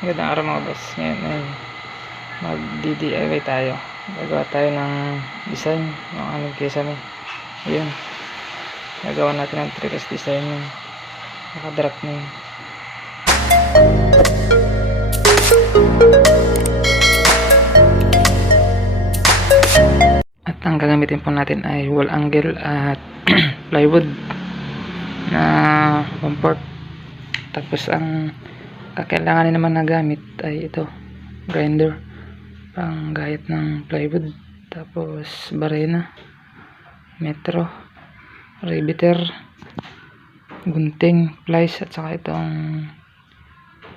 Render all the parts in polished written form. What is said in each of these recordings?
Magandang araw mga boss. Ngayon ay mag-DIY tayo. Gagawa tayo ng design ng aming kesame. Ayun. Gagawa natin ng 3S design yung naka-drop na yun. At ang gagamitin po natin ay wall angle at plywood na 1/4. Tapos ang kakailanganin naman na gamit ay ito, grinder pang gayat ng plywood, tapos barena, metro, riveter, gunting, plies, at saka itong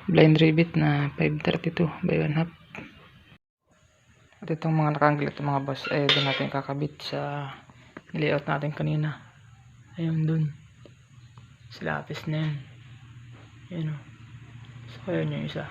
blind rivet na 532 by 1/2. At itong mga nakaangle ito mga boss ay doon natin kakabit sa layout natin kanina. Ayun dun sa lapis na yun. Ayun o. So ayun yung isa.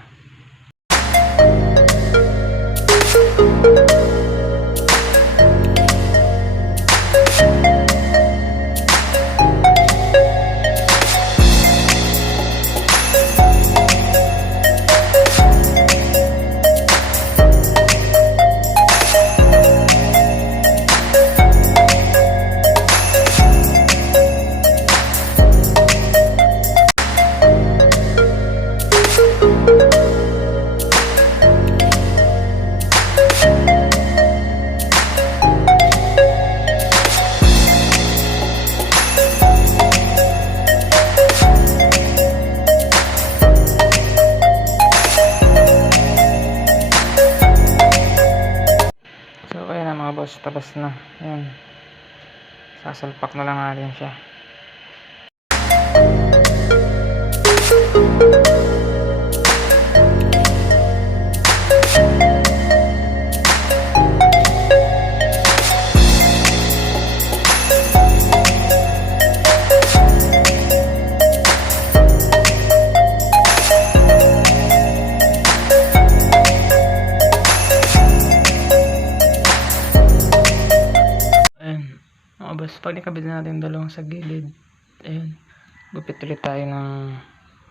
Mga boss, tapos na. Ayan. Sasalpak na lang natin siya. Boss, pag nakabit na natin dalawang sa gilid, ayun, gupit ulit tayo ng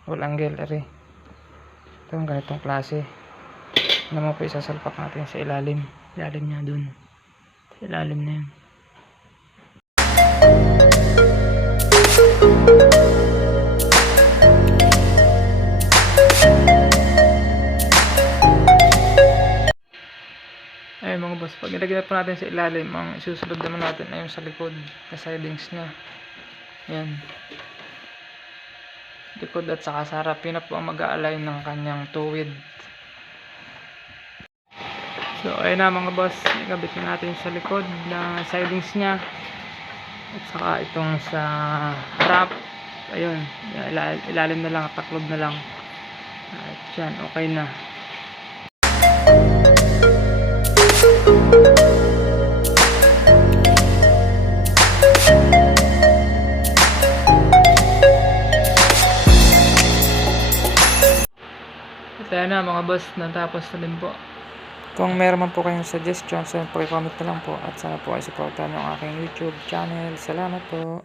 wall angle. Ito yung ganitong klase. Naman po isasalpak natin sa ilalim niya dun, sa ilalim na yun. Ayun mga boss, pag ilagay po natin sa ilalim, ang isusunod naman natin ay yung sa likod na sidings nya. Yan, likod at saka sa harap. Yun na po ang mag-a-align ng kanyang tuwid. So ayun na mga boss, ikabit na natin sa likod na sidings nya at saka itong sa harap. Ayun, ilalim na lang, taklob na lang. At yan, okay na. Kaya na mga boss, natapos na din po. Kung meron man po kayong suggestions, paki-comment na lang po, at sana po ay supportan ng aking YouTube channel. Salamat po.